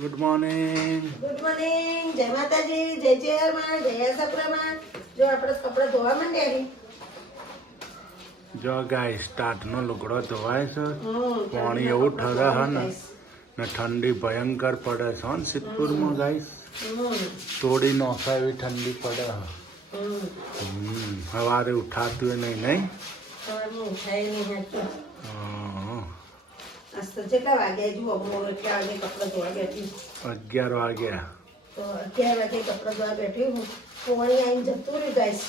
Good morning good morning જય માતાજી જય જય હનુમાન જય સપ્રમાન જો આપણે કપડાં ધોવા માંડ્યા રી જો ગાય સ્ટાર્ટનો લુગડો ધોવાય છે. હમ, પાણી એવું ઠરે હે ને ને ઠંડી ભયંકર પડે છે હો ને સિદ્ધપુરમાં ગાય હમ, તોડી નોખા એવી ઠંડી પડે હે. હમ. હમ, સવારે ઉઠાતું નહીં નહીં? સવારનું ઉઠાય નહીં અગિયાર વાગ્યા તો અગિયાર વાગે કપડાં ધોવા બેઠી હું. પોણી આવીને જતું રહ્યું ગાઈસ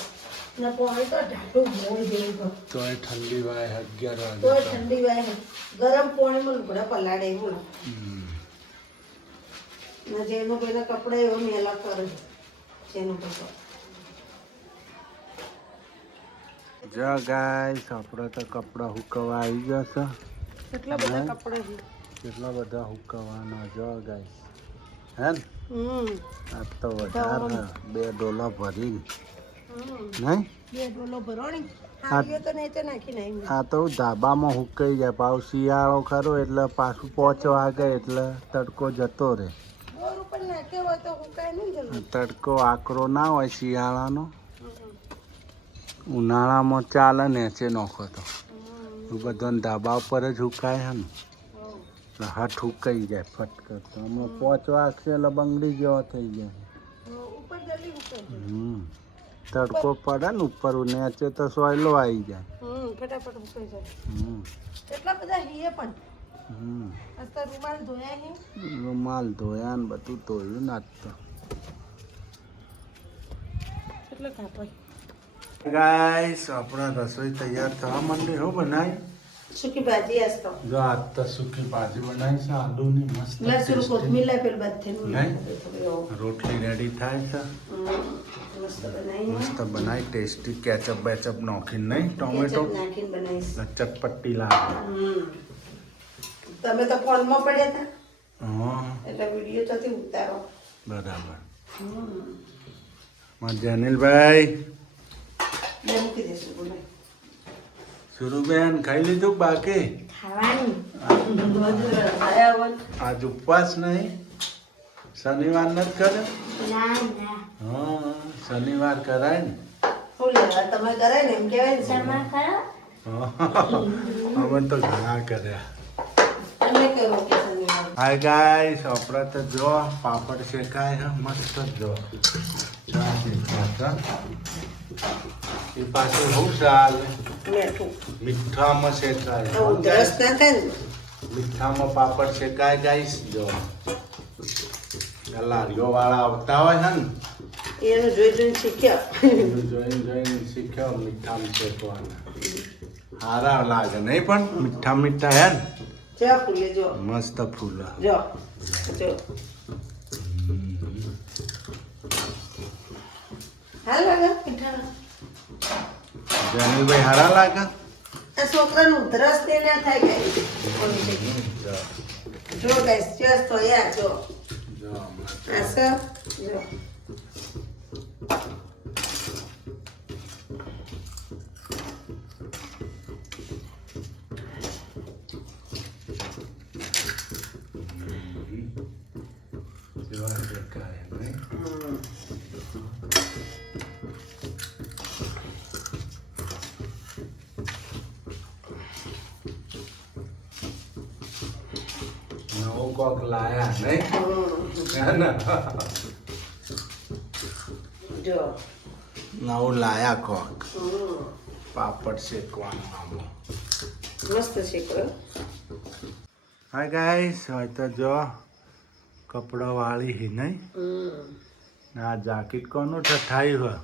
ને પોણી તો ઢાટું મોઈ જેવું તો એ ઠંડી વાય અગિયાર વાગે તો ઠંડી વાય ગરમ પોણીમાં લુગડા પલાળે એવું. ને જેનું કોઈના કપડા એવો મેલા કરે જેનું કોઈ જો ગાય આપણે તો કપડાં હુકવા આવી જશે કેટલા બધા કપડા છે? કેટલા બધા હુકાવાના જો ગાઈસ હે ને? હમ. આ તો વધારે બે ડોલા ભરી હમ. નહીં? બે ડોલો ભરોણી. આ તો ધાબામાં હુકાઈ જાય. પાછું શિયાળો ખરો એટલે પાછું પહોંચવા વાગે એટલે તડકો જતો રહે. તડકો આકરો ના હોય શિયાળાનો. ઉનાળામાં ચાલે નેચે નોખો તો. બધાને ધાબા ઉપર જ હુકાય હે ને? એટલે હુકાઈ જાય ફટ તો. હમણાં પોચ વાગશે એટલે બંગડી જેવો થઈ જાય. હમ. તડકો પડે ને ઉપર નેચે તો સોયલો આવી જાય. હમ ફટાફટ હુકાઈ જાય. હમ. એટલા બધા હીએ પણ. હમ. આજ તો રૂમાલ ધોયા ને બધું ધોયું નાખતો આજ કાપાય ગાઈસ આપણા રસોઈ તૈયાર થવા માંડી હો બનાવી સુકી ભાજી આજ તો. જો આજ તો સૂકી ભાજી બનાવી છે આલુની મસ્ત લસણ tasty. કોથમીર લાય પેલ બધે નહીં? રોટલી રેડી થાય છે. મસ્ત બનાવી મસ્ત બનાવી ટેસ્ટી. કેચઅપ બેચઅપ નાખીને નહીં ટોમેટો? કેચઅપ નાખીને બનાવીશ. એટલે ચટપટ્ટી લાગે હમ. તમે તો ફોનમાં પડ્યા હતા. હા. એટલે વીડિયો ત્યાંથી ઉતારો. બરાબર. હમ. માં જનિલભાઈ બે મૂકી દેશું બોલો સુરુબેન ખાઈ લીધું બાકી? ખાવાની. આજ ઉપવાસ નહીં? શનિવાર નથી કરે? ના ના. હા શનિવાર કરાય ને? શું લેવા તમે કરાય ને એમ કહેવાય ને શર્મા ખરો અમે તો ઘણા કર્યા. તમે કરો કે શનિવાર? હાય ગાઈસ આપણે તો જો પાપડ શેકાય મસ્ત જો. ચા. એ પાછું બહુ ચાલે મેઠું. મીઠામાં શેકાય મીઠામાં પાપડ શેકાય ગાઈસ જો લારીઓ વાળા આવતા હોય છે ને. એનું જોઈ જોઈને શીખ્યા. એનું જોઈને જોઈને શીખ્યો મીઠામાં શેકવાના. સારા લાગે નહીં પણ મીઠા મીઠા હે ને. ફૂલે જો. મસ્ત ફૂલ. જો જો. હાલ લાગે મીઠા. જનીલભાઈ હારા લાગે? આ છોકરાનું ઉધરસ તે ના થાય કઈ જો ગાઈસ ચેસ તો યા જો. જો આ સર જો જેવા શેકાય નહીં હમ. નવું કોક લાયા નહીં. હે? જો નવું લાયા કોક. પાપડ શેકવાનું આમાં મસ્ત શીખરો હાય ગાઈસ હોય તો જો કપડો વાળી હી નહીં આ જાકીટ કોનું ઠઠાઈ હોય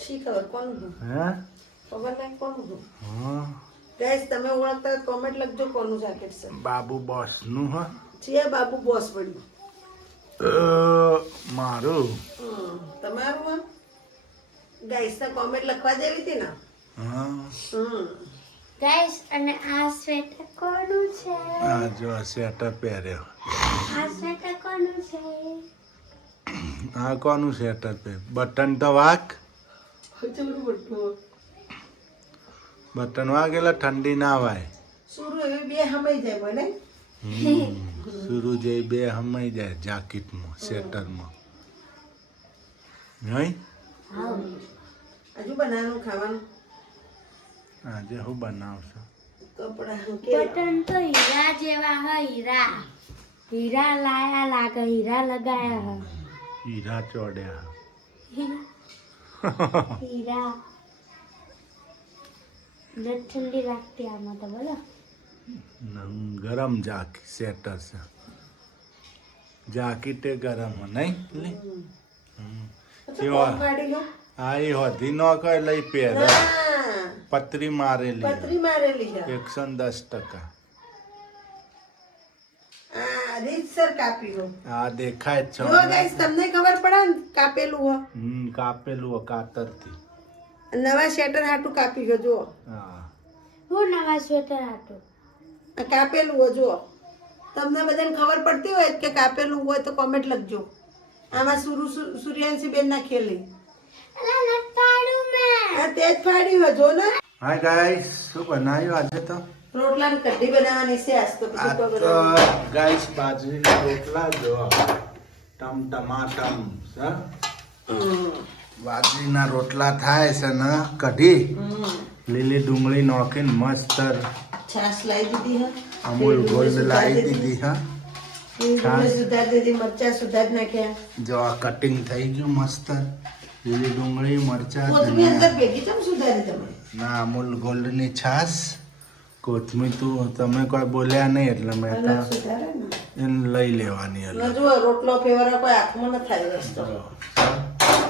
શી ખબર કોનું હે ખબર નહીં કોનું હા ગાઈસ તમે ઓળખતા કોમેન્ટ લખજો કોનું જાકેટ છે. બાબુ બોસનું હો. છે બાબુ બોસ પડ્યું મારું. તમારું ગાઈસ ને કોમેન્ટ લખવા દેવી હતી ને? હા. હમ. ગાઈસ અને આ સ્વેટર કોનું છે? આ જો સ્વેટર પહેર્યો. આ સ્વેટર કોનું છે? આ કોનું સ્વેટર પહેર બટન તો વાક. બટન વાગેલા ઠંડી ના વાય. સુરુ એવી બે હમાઈ જાય બોલે. સુરુ જે બે હમાઈ જાય જાકીટમાં સેટરમાં નહીં? હા. હજુ બનાવવાનું ખાવાનું? આજે હું બનાવશો? બટન તો હીરા જેવા હે હીરા. હીરા લાયા લાગે હીરા લગાયા હીરા ચોડ્યા. હીરા. ઠંડી લાગતી આમાં તો બોલો. ગરમ જાકી સેટર છે. જાકીટે ગરમ હો, નહીં? કેવા કાઢી આ એ હોધી નો કઈ લઈ પહેર. પતરી મારેલી પતરી મારેલી એકસો ને દસ ટકા. રીતસર લો. દેખાય જો છે ગાઈસ તમને ખબર પડે કાપેલું હો હમ કાપેલું હો કાતરથી. નવા સ્વેટર હાટું કાપી ગયો જુઓ. હું. નવા સ્વેટર હાટું? કાપેલું હોય જુઓ. તમને બધાને ખબર પડતી હોય કે કાપેલું હોય તો કોમેન્ટ લખજો. આમાં સુરુ સૂર્યાંશી બેન ના ખેલી નથી પાડું મેં આ તેજ ફાડી હોય જો ને. હાય ગાઈસ શું બનાવ્યું આજે તો? રોટલા ને કઢી બનાવવાની છે આજ તો પછી તો ગાઈસ બાજરી રોટલા જો ટમ ટમાટમ હમ. બાજરીના રોટલા થાય છે ને કઢી લીલી ડુંગળી નોખીને મસ્ત છાશ લાવી દીધી હા. અમૂલ ગોલ્ડ લાવી દીધી હા. જો આ કટિંગ થઈ ગયું મસ્ત. લીલી ડુંગળી મરચા ના અમૂલ ગોલ્ડની છાશ. કોથમીર તો તમે કોઈ બોલ્યા નહીં એટલે મેં એને લઈ લેવાની રોટલો ફેવરા કોઈ હાથમાં ન થાય રસ્તો.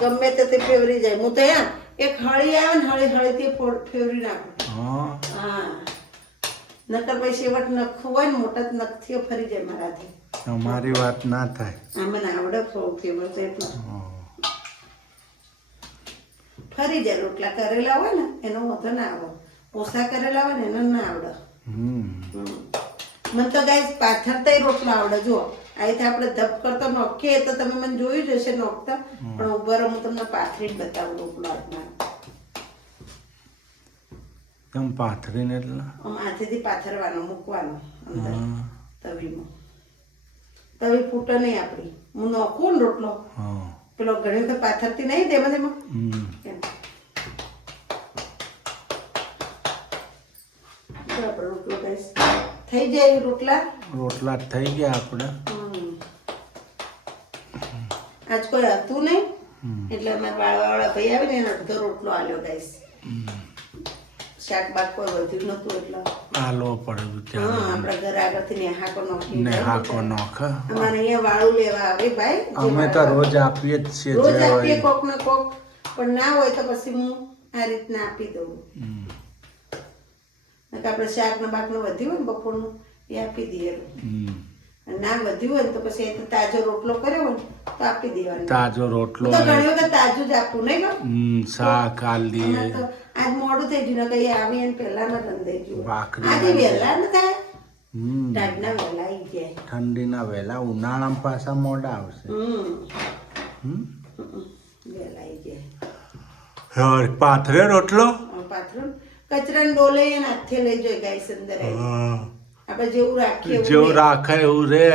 ગમે તે તે ફેવરી જાય. હું તો યા એક હળી આવે ને હળી હળીથી ફેવરી નાખું. હા. નકર પછી શેવટ નખ હોય ને મોટા નખથી ફરી જાય મારાથી. અમારી વાત ના થાય. આ મને આવડે ફેવર તો એટલો. ફરી જાય રોટલા કરેલા હોય ને એનો વધુ ના આવે પોસા કરેલા હોય ને એનો ના આવડે. મને તો ગાઈસ પાથરતા રોટલો આવડે જુઓ. અહીંથી આપણે ધપ કરતા નોખીએ તો તમે મને જોયું જ હશે નોખતા. પણ ઊભા હું તમને પાથરી જ બતાવું રોટલો હાથમાં. પાથરીને એટલે? હાથેથી પાથરવાનો મૂકવાનો અંદર તવીમાં. તવી ફૂટે નહીં આપણી. હું નોખું ને રોટલો. પેલો ઘણી વખત પાથરતી નહીં તેમાં? તેમાં. રોટલો થઈ જાય રોટલા? રોટલા થઈ ગયા આપણે. આજ કોઈ હતું નહીં. એટલે અમારા બાળવાવાળા ભાઈ આવીને એને અડધો રોટલો આલ્યો ગાઈસ. શાક બાક કોઈ વધ્યું નતું એટલે. આલો પડે હા આપણા ઘર આગળથી નેહાકો નોખી ને હાકો નોખ અમારે અહીંયા વાળું લેવા આવે ભાઈ. અમે તો રોજ આપીએ જ છીએ રોજ આપીએ કોક ને કોક. પણ ના હોય તો પછી હું આ રીતના આપી દઉં. આપણે શાક ને બાક ને વધ્યું હોય ને બપોરનું એ આપી દઈએ. ના વધ્યું હોય તો પછી એ તાજો રોટલો કર્યો હોય ને તો આપી દેવાનો. તાજો રોટલો તો ઘણી વખત તાજું જ આપવું નહીં હમ, શાક આલ દઈએ અમારે તો આજ મોડું થઈ ગયું કઈ આવી એને પહેલામાં રંધાઈ ગયું ભાખરી આજે વહેલા ન થાય. હમ. વહેલા આવી જાય. ઠંડીના વહેલા ઉનાળામાં પાછા મોડા આવશે. હમ. હમ? વહેલા આવી જાય. પાથરે રોટલો? પાથરો પાથરું કચરાને ડોલે એને હાથે લઈ જાય ગાય અંદર આવી. હા. આપણે જેવું રાખીએ જેવું રાખે એવું રે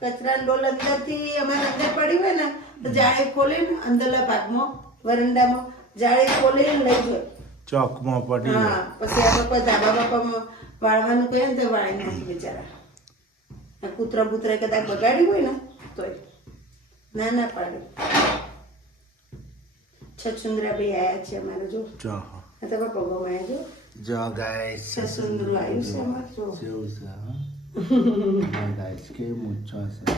કચરાની ડોલ અંદરથી અમારે અંદર પડી હોય ને તો જાળી ખોલીને અંદરના ભાગમાં વરંડામાં જાળી ખોલીને લઈ જાય ચોકમાં પડી હા પછી આપણે કોઈ ધાબા બાપામાં વાળવાનું કહીએ ને તો વાળી નથી બિચારા. કૂતરા બૂતરા કદાચ બગાડ્યું હોય ને તોય. ના ના પાડે. છછુંદરા ભાઈ આયા છે અમારે જો. આ તમે પગોમાં આવ્યા જો. જો ગાઈસ છછુંદરું આવ્યું છે અમારે જો જેવું છે હા. ગાઈસ કેવું મૂછો છે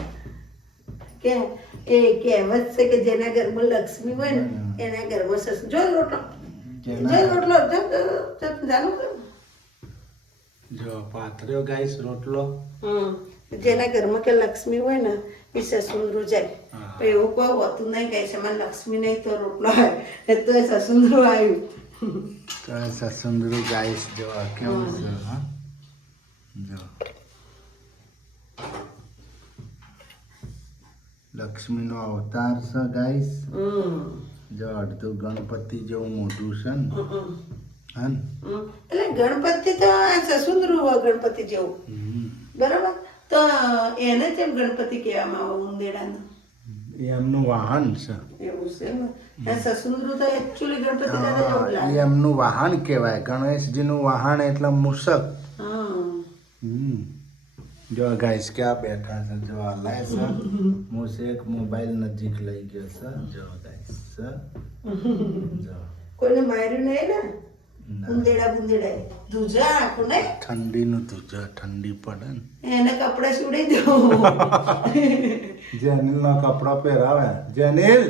કે એ કહેવત છે કે જેના ઘરમાં લક્ષ્મી હોય ને એના ઘરમાં સસ જો રોટલો. જો રોટલો જો જો, ચાલુ. જો પાથર્યો ગાઈસ રોટલો. જેના ઘરમાં કે લક્ષ્મી હોય ને એ સસુંદરું જાય. પણ એવું કોઈ હોતું નહીં કહે છે મને લક્ષ્મી નહીં તો રોટલો આવે. તો એ સસુંદરું આવ્યું. તો સસુંદરું ગાઈશ જો કેવું છે હા? જો. લક્ષ્મીનો અવતાર છે ગાઈસ. જો અડધું ગણપતિ જેવું મોટું છે ને. હા એટલે ગણપતિ તો આ સસુંદરું હોય ગણપતિ જેવું. બરાબર? તો એને કેમ ગણપતિ કહેવામાં આવે ઉંદેડાને? એમનું વાહન છે આ એમનું વાહન કહેવાય. ગણેશજીનું વાહન એટલે મૂષક. જો ગાઈસ ક્યાં બેઠા છે? જો આ લે છે. મૂષક મોબાઈલ નજીક લઈ ગયો છે. જો ગાઈસ જો. કોઈને માર્યું નહીં ના. ઉંદેડા બુંદેડા ધુજા આખું ને ઠંડીનું તું જો ઠંડી પડે ને. એને કપડા સુડી દો. જેનિલનો કપડા પહેરાવે. જેનિલ!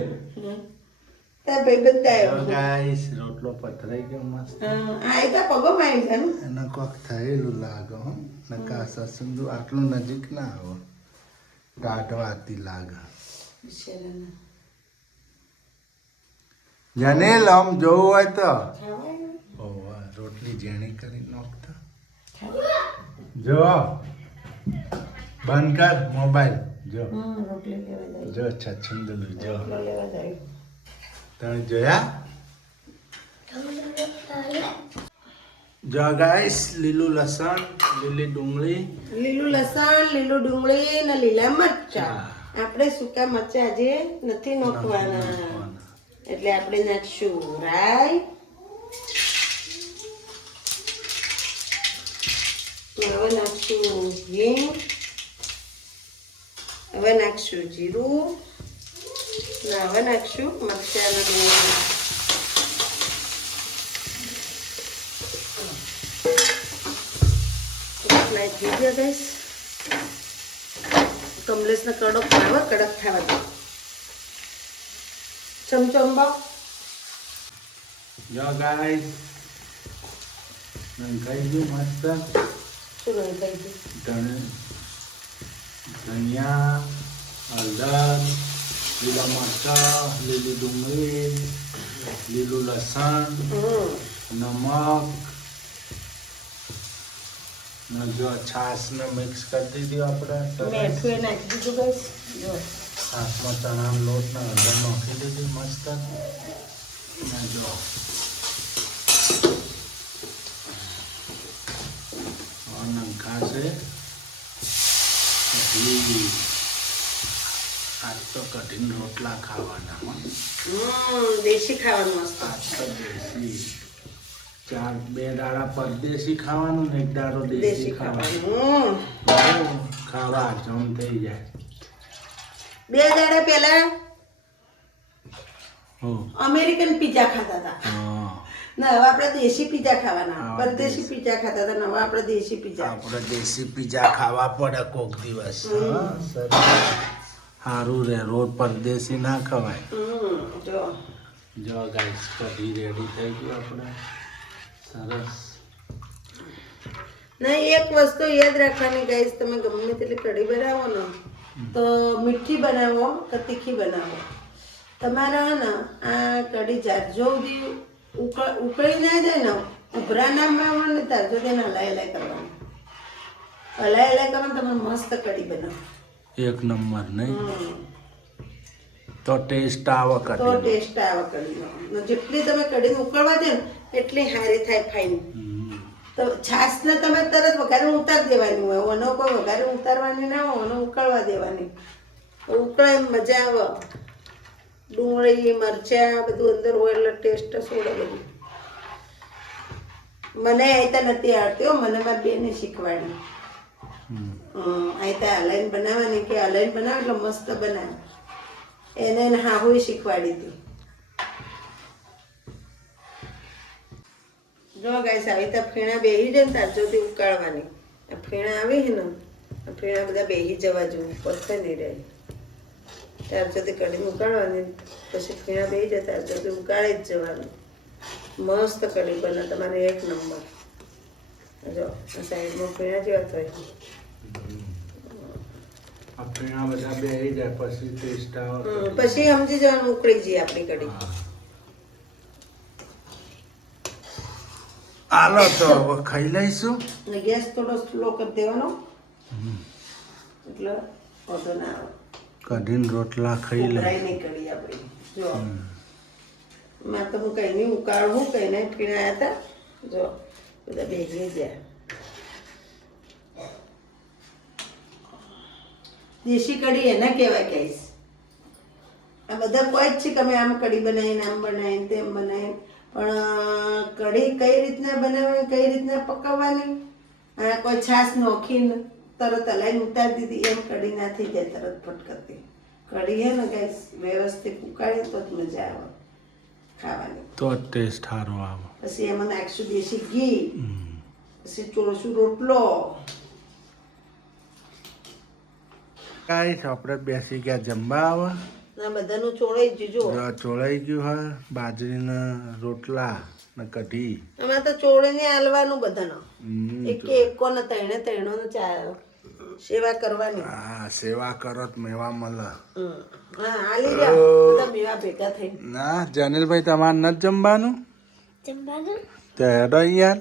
ગાઈસ રોટલો પથરાઈ ગયો મસ્ત. આ એ તો ને. એને કોક થયેલું લાગે હો. નકા સસુંદુ આટલું નજીક ના આવો. દાઢવાતી લાગે. જનેલ આમ જોવું હોય તો? ઓવા રોટલી ઝેણી કરી નોખતા? જો. બંધ કર મોબાઈલ. જો. હમ, રોટલી લેવા જો છછુંદલું જો. રોટલો લેવા જાય. તમે જોયા? જો ગાઈસ લીલું લસણ લીલી ડુંગળી. લીલું લસણ લીલું ડુંગળી ને લીલા મરચા. આપણે સૂકા મરચા આજે નથી નોખવાના. એટલે આપણે નાખશું. રાઈ. હવે નાખશું હિંગ. હવે નાખશું જીરું. ને, હવે નાખશું મરચા અને ડુંગળી ફ્રાય થઈ ગયા ગઈશ કમલેશને કડક ખાવા કડક થવા દો. ચમચો અંબા જો મસ્ત. શું છે? ધનિયા હળદર લીલા મરચા લીલી ડુંગળી લીલું લસણ નમક. ને જો છાશને મિક્સ કરી દીધી આપણે. મેઠું એ નાખી દીધું જો. છાશમાં ચણાનો લોટ ને હળદર નાખી દીધી મસ્ત. ને જો આ નંખાશે કઢી આજ તો કઠિન રોટલા ખાવાના. હમ દેશી ખાવાનું આજ તો દેશી ચાર બે દાડા પરદેશી ખાવાનું ને એક દાડો દેશી ખાવાનું હમ. ખાવા જમ થઈ જાય બે દાડા પહેલા અમેરિકન પીઝા ખાતા હતા ને હવે આપણે દેશી પીઝા ખાવાના. પરદેશી પીઝા ખાતા હતા નવા હવે આપણે દેશી પીઝા આપણે દેશી પીઝા ખાવા પડે કોક દિવસ. હા, સારું રે રોડ પરદેશી ના ખવાય. જો. જો ગાઈસ કઢી રેડી થઈ ગયું આપણે. સરસ. નહીં એક વસ્તુ યાદ રાખવાની ગાઈસ તમે ગમે તેટલી કઢી બનાવો ને તો મીઠી બનાવો કે તીખી બનાવો? તમારે ને આ કઢી જાજો સુધી ઉકળ ના જાય ને ઉભરા ના મારવા ને ત્યાર સુધી એને હલાય હલાય કરવાનું. હલાય હલાય કરવાનું તમે મસ્ત કઢી બનાવો. એક નંબર નહીં? તો ટેસ્ટ આવે તો ટેસ્ટ આવે કઢીનો ને જેટલી તમે કઢીને ઉકળવા દે ને એટલી સારી થાય ફાઈન. તો છાશને તમે તરત વઘારે ઉતારી દેવાની હોય. ઓનો કોઈ વઘારે ઉતારવાની ના હોય ઓનો ઉકળવા દેવાની. ઉકળાય મજા આવે. ડુંગળી, મરચાં બધું અંદર હોય એટલે ટેસ્ટ સોડે બધું. મને આયતા નથી આવડતી હો, મને મારી બેને શીખવાડી. આયતા હલાઈને બનાવવાની કે હલાઈને બનાવે એટલે મસ્ત બનાવે. એને એને હાહુએ શીખવાડી હતી. જો ગાઈસ આવી ત્યાં ફીણા બેહી જાય ને ત્યાર ઉકાળવાની. આ ફીણા આવી ને ફીણા બધા બેહી જવા જોઈએ પથ્થર નહીં રહે. ત્યાર સુધી કઢી ઉકાળવાની પછી ફીણા બે જાય ત્યાર સુધી ઉકાળી જ જવાનું. મસ્ત કઢી બને તમારે એક નંબર. જો સાઈડમાં ફીણા જેવા થાય આ બધા બેસી જાય પછી ટેસ્ટ આવે પછી સમજી જવાનું ઉકળી જઈએ આપણી કઢી આલો તો હવે ખાઈ લઈશું. ગેસ થોડો સ્લો કરી દેવાનો. એટલે વાંધો ના આવે. કઢીને રોટલા ખાઈ લે. નીકળી જો. માં તો હું કઈ નહીં ઉકાળું કઈ નહીં, પીણાયા હતા. જો, બધા ભેગી ગયા. દેશી કઢી એને કહેવાય કહીશ. આ બધા કોઈ જ છે કે અમે આમ કઢી બનાવીને, આમ બનાવીને, તેમ બનાવીને. પણ કઢી કઈ રીતના બનાવવાની, કઈ રીતના પકાવવાની? અને કોઈ છાશ નોખીને? તરત હલાઈને ઉતારી દીધી એમ કઢી ના થઈ જાય તરત ફટકતી કઢી હે ને ગેસ વ્યવસ્થિત ઉકાળે તો જ મજા આવે ખાવાની. તો ટેસ્ટ સારો આવે. પછી એમાં નાખશું દેશી ઘી પછી ચોળશું રોટલો. ગાઈસ આપણે બેસી ગયા જમવા. આવે આ બધાનું ચોળાઈ જ જો જો ચોળાઈ ગયું હા બાજરીના રોટલા ને કઢી. અમારે તો ચોળીને હાલવાનું બધાનો. હમ, એક એકો ને નો ચા સેવા કરવાની. આ સેવા કરો તો મેવા મળે. હા બધા મેવા ભેગા થઈ. ના જનિલભાઈ તમારે નથી જમવાનું? જમવાનું? તો હેડો યાર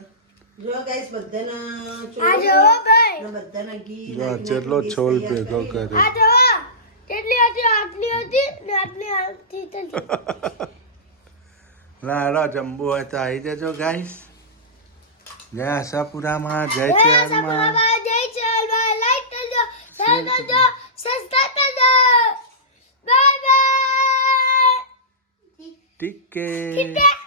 જો ગાઈસ બધાના આ ચોળી ભાઈ. બધાના ઘી જો જેટલો છોલ ભેગો કરે. આ જોવો કેટલી હતી આટલી હતી ને આટલી આટલી હતી. ના હેડો જમવું હોય તો આવી જજો guys જય આશાપુરામાં જય ચેરમાં સપનામાં જય છે લાઈક કરજો શેર કરજો સબસ્ક્રાઇબ કરજો બાય બાય ઠીક કે ઠીક છે